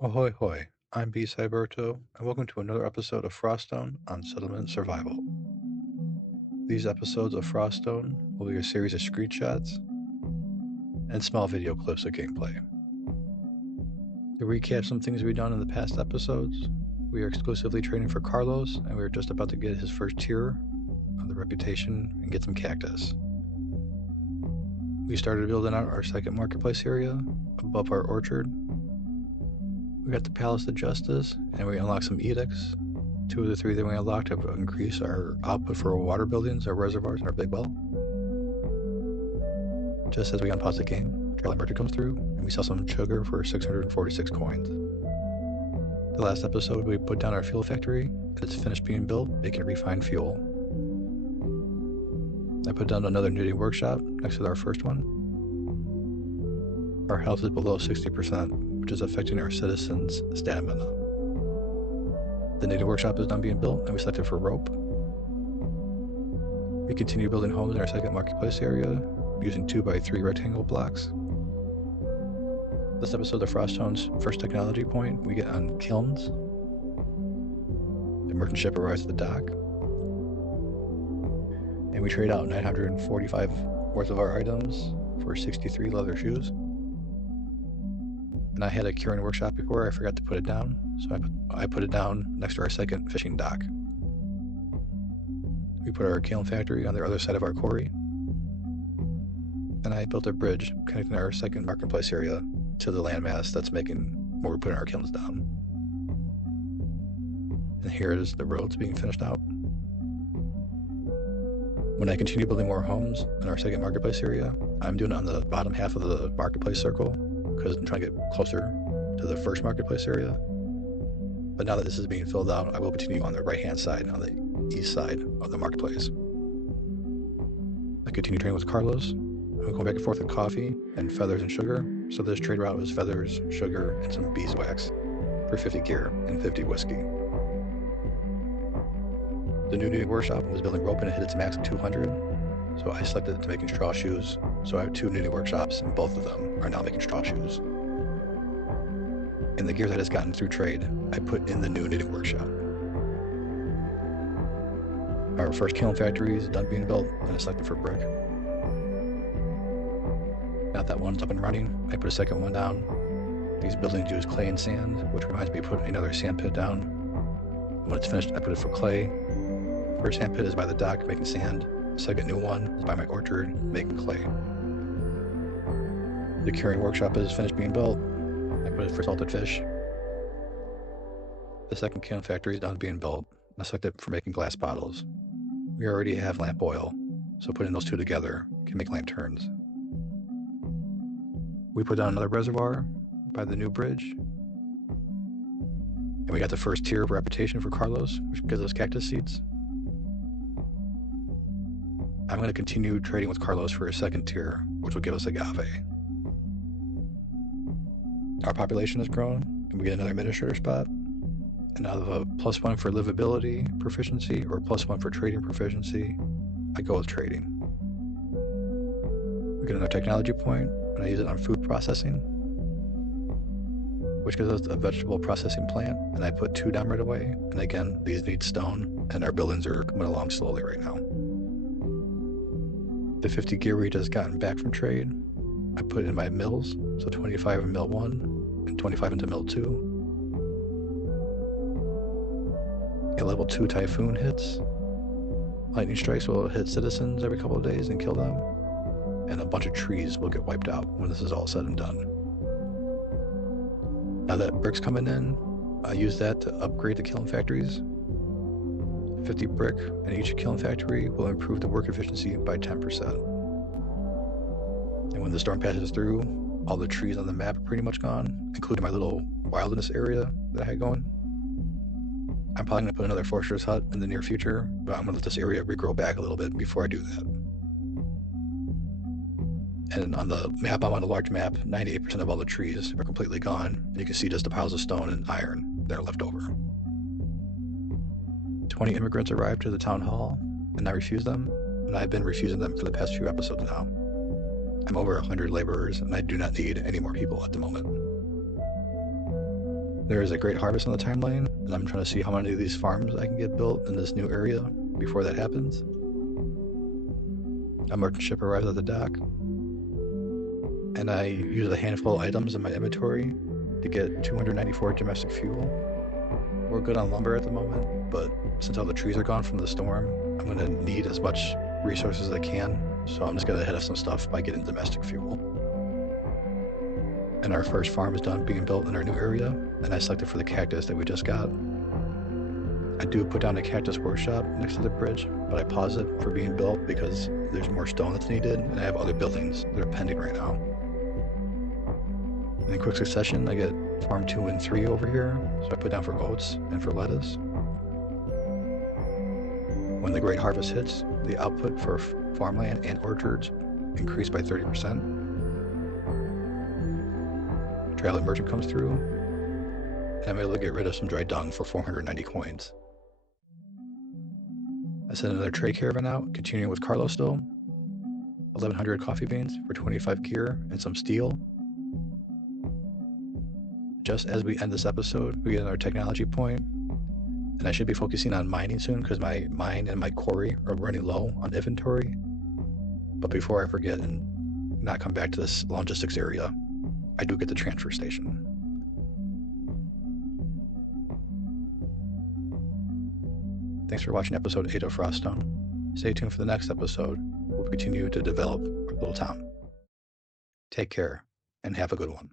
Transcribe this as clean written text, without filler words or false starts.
Ahoy hoy, I'm B. Cyberto, and welcome to another episode of Froststone on Settlement Survival. These episodes of Froststone will be a series of screenshots and small video clips of gameplay. To recap some things we've done in the past episodes, we are exclusively trading for Carlos, and we are just about to get his first tier of the reputation and get some cactus. We started building out our second marketplace area above our orchard. We got the Palace of Justice, and we unlocked some edicts. 2 of the 3 that we unlocked have increased our output for our water buildings, our reservoirs, and our big well. Just as we unpause the game, Trail Merchant comes through, and we sell some sugar for 646 coins. The last episode, we put down our fuel factory, and it's finished being built, making refined fuel. I put down another knitting workshop next to our first one. Our health is below 60%, which is affecting our citizens' stamina. The knitting workshop is done being built, and we selected for rope. We continue building homes in our second marketplace area using 2x3 rectangle blocks. This episode of Froststone's first technology point we get on kilns. The merchant ship arrives at the dock, and we trade out 945 worth of our items for 63 leather shoes. And I had a curing workshop before, I forgot to put it down, so I put it down next to our second fishing dock. We put our kiln factory on the other side of our quarry, and I built a bridge connecting our second marketplace area to the landmass that's making where we're putting our kilns down. And here is the roads being finished out. When I continue building more homes in our second marketplace area, I'm doing it on the bottom half of the marketplace circle, because I'm trying to get closer to the first marketplace area. But now that this is being filled out, I will continue on the right-hand side, on the east side of the marketplace. I continue trading with Carlos. I'm going back and forth with coffee and feathers and sugar. So this trade route was feathers, sugar, and some beeswax for 50 gear and 50 whiskey. The new knitting workshop was building rope and it hit its max of 200. So I selected it to making straw shoes. So I have 2 knitting workshops, and both of them are now making straw shoes. And the gear that has gotten through trade, I put in the new knitting workshop. Our first kiln factory is done being built, and I selected for brick. Now that one's up and running, I put a second one down. These buildings use clay and sand, which reminds me of putting another sand pit down. When it's finished, I put it for clay. First sand pit is by the dock, making sand. The second new one is by my orchard, making clay. The curing workshop is finished being built. I put it for salted fish. The second kiln factory is done being built. I selected it for making glass bottles. We already have lamp oil, so putting those 2 together can make lanterns. We put down another reservoir by the new bridge. And we got the first tier of reputation for Carlos, which gives us cactus seeds. I'm going to continue trading with Carlos for a second tier, which will give us agave. Our population has grown, and we get another administrator spot. And out of a +1 for livability proficiency or +1 for trading proficiency, I go with trading. We get another technology point, and I use it on food processing, which gives us a vegetable processing plant, and I put 2 down right away. And again, these need stone, and our buildings are coming along slowly right now. The 50 gear we just gotten back from trade, I put in my mills, so 25 in mill 1 and 25 into mill 2. A level 2 typhoon hits. Lightning strikes will hit citizens every couple of days and kill them. And a bunch of trees will get wiped out when this is all said and done. Now that brick's coming in, I use that to upgrade the kiln factories. 50 brick in each kiln factory will improve the work efficiency by 10%. And when the storm passes through, all the trees on the map are pretty much gone, including my little wilderness area that I had going. I'm probably going to put another foresters hut in the near future, but I'm going to let this area regrow back a little bit before I do that. And on the map, I'm on a large map, 98% of all the trees are completely gone. And you can see just the piles of stone and iron that are left over. 20 immigrants arrived to the town hall, and I refused them, and I've been refusing them for the past few episodes now. I'm over 100 laborers, and I do not need any more people at the moment. There is a great harvest on the timeline, and I'm trying to see how many of these farms I can get built in this new area before that happens. A merchant ship arrives at the dock, and I use a handful of items in my inventory to get 294 domestic fuel. We're good on lumber at the moment, but since all the trees are gone from the storm, I'm going to need as much resources as I can, so I'm just going to head up some stuff by getting domestic fuel. And our first farm is done being built in our new area, and I selected for the cactus that we just got. I do put down a cactus workshop next to the bridge, but I pause it for being built because there's more stone that's needed, and I have other buildings that are pending right now. In quick succession, I get farm 2 and 3 over here, so I put down for oats and for lettuce. When the great harvest hits, the output for farmland and orchards increased by 30%. Traveling merchant comes through, and I'm able to get rid of some dry dung for 490 coins. I sent another trade caravan out, continuing with Carlos still. 1,100 coffee beans for 25 gear and some steel. Just as we end this episode, we get another technology point, and I should be focusing on mining soon because my mine and my quarry are running low on inventory. But before I forget and not come back to this logistics area, I do get the transfer station. Thanks for watching episode 8 of Froststone. Stay tuned for the next episode. We'll continue to develop our little town. Take care and have a good one.